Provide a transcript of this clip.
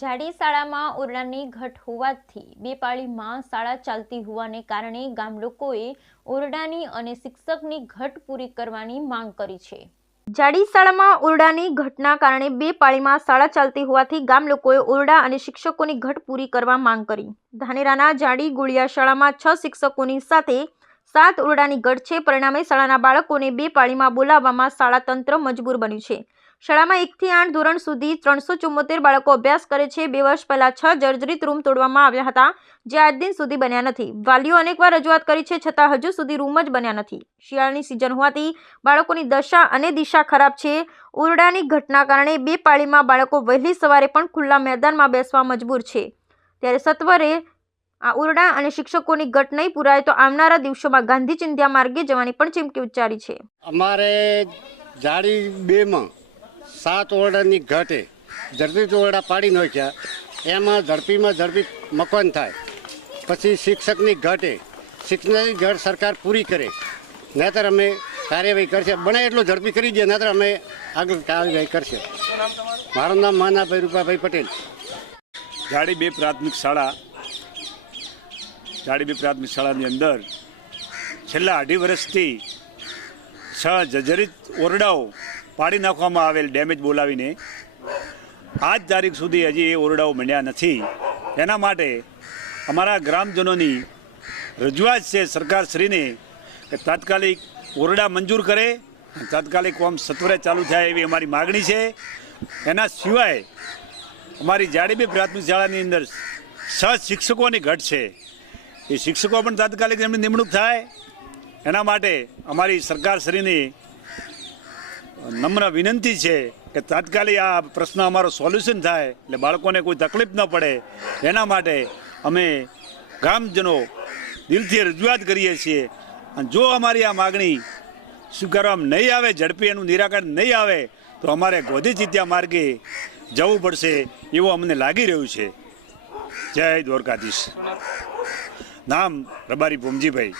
જાડી શાળામાં ઓરડાની ઘટ હોવાથી બે પાળીમાં શાળા ચાલતી હોવાને કારણે ગામ લોકોએ ઓરડાની અને શિક્ષકની ઘટ પૂરી કરવાની માંગ કરી છે. જાડી શાળામાં ઓરડાની ઘટના કારણે બે પાળીમાં શાળા ચાલતી હોવાથી ગામ લોકોએ ઓરડા અને શિક્ષકોની ઘટ પૂરી કરવા માંગ કરી. ધાનેરાના જાડી ગોળિયા શાળામાં છ શિક્ષકોની સાથે સાત ઓરડાની ગઢ છે. પરિણામે શાળાના બાળકોને બે પાળીમાં બોલાવવામાં શાળા તંત્ર મજબૂર બન્યું છે. શાળામાં એકથી આઠ ધોરણ સુધી ત્રણસો ચુમ્મોતેર બાળકો અભ્યાસ કરે છે. બે વર્ષ પહેલા છ જર્જરિત રૂમ તોડવામાં આવ્યા હતા, જે આજ દિન સુધી બન્યા નથી. વાલીઓ અનેકવાર રજૂઆત કરી છે, છતાં હજુ સુધી રૂમ જ બન્યા નથી. શિયાળાની સિઝન હોવાથી બાળકોની દશા અને દિશા ખરાબ છે. ઓરડાની ઘટના કારણે બે પાળીમાં બાળકો વહેલી સવારે પણ ખુલ્લા મેદાનમાં બેસવા મજબૂર છે. ત્યારે સત્વરે આ ઓરડા અને શિક્ષકોની ઘટ નહીં પુરાય તો આવનારા દિવસોમાં ગાંધી ચિંધ્યા માર્ગે જવાની પણ ચીમકી ઉચ્ચારી છે. અમારે જાડી બેમાં સાત ઓરડાની ઘટે ઝડપી ઓરડા પાડી નાખ્યા. એમાં ઝડપીમાં ઝડપી મકાન થાય. પછી શિક્ષકની ઘટે શિક્ષણની ઘટ સરકાર પૂરી કરે. નહીતર અમે કાર્યવાહી કરશે. બને એટલું ઝડપી કરી દે નહીતર અમે આગળ કાર્યવાહી કરશે. મારું નામ માનાભાઈ રૂપાભાઈ પટેલ. જાડી બે પ્રાથમિક શાળા જાડી બે પ્રાથમિક શાળાની અંદર છેલ્લા અઢી વર્ષથી છ જર્જરિત ઓરડાઓ પાડી નાખવામાં આવેલ ડેમેજ બોલાવીને આજ તારીખ સુધી હજી એ ઓરડાઓ મળ્યા નથી. એના માટે અમારા ગ્રામજનોની રજૂઆત છે સરકારશ્રીને કે તાત્કાલિક ઓરડા મંજૂર કરે તાત્કાલિક કોમ સત્વરે ચાલુ થાય એવી અમારી માગણી છે. એના સિવાય અમારી જાડીબી પ્રાથમિક શાળાની અંદર છ શિક્ષકોની ઘટ છે. એ શિક્ષકો પણ તાત્કાલિક એમની નિમણૂક થાય. એના માટે અમારી સરકારશ્રીની નમ્ર વિનંતી છે કે તાત્કાલિક આ પ્રશ્ન અમારો સોલ્યુશન થાય એટલે બાળકોને કોઈ તકલીફ ન પડે. એના માટે અમે ગામજનો દિલથી રજૂઆત કરીએ છીએ. અને જો અમારી આ માગણી સ્વીકારવામાં નહીં આવે, ઝડપી એનું નિરાકરણ નહીં આવે, તો અમારે ગોધી ચિત્યા માર્ગે જવું પડશે એવું અમને લાગી રહ્યું છે. જય દ્વારકાધીશ. નામ રબારી ભૂમજીભાઈ.